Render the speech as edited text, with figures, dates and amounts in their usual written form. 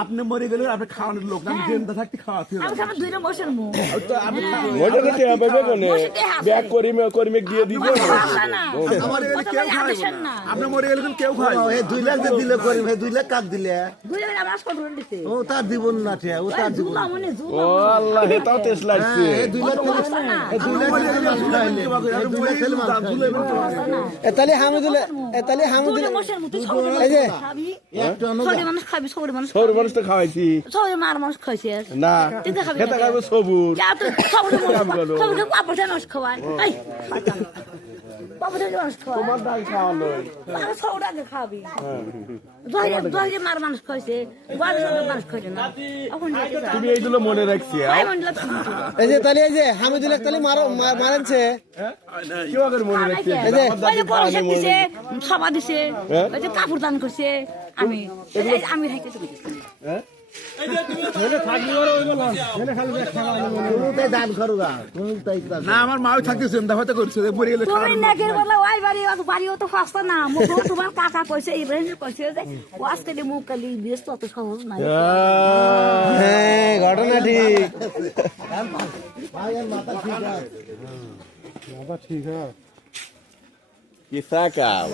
আপনি মরে গেলে আপনি খাওয়ানোর লোক আমি জেন্দা থাকতে খাওয়াতে আপনি মরে গেলে কেউ খায় 2 লাখ দিলে করি ভাই 2 লাখ কাক দিলে ও তার জীবন না ঠিয়া ও তার জীবন ও আল্লাহ এটাও তেজ লাগছে 2 লাখ তাহলে হামিদুল্লাহ তাহলে হামিদুল্লাহ এই যে সৌর মানুষ তো খাওয়াইছি না খেতে খাইবো সবুর তোমার ডাল খাওয়ানো তুমি এইগুলো মনে রাখছি এই যে তাহলে এই যে হামিদুল্লাহ তাহলে মারেনছে কেউ আগে মনে রাখছি সভা দিছে কাপড় দান করছে আমি আমি না আমার মাও থাকতে চিন্তা ভাবনা করছে মরে গেলে তোমার কাকা কইছে ইব্রাহিম কইছে যে আজকে মুখ কালি ব্যস্ত অত সহজ নাই ঘটনা ঠিক ঠিক আছে কি সাকাও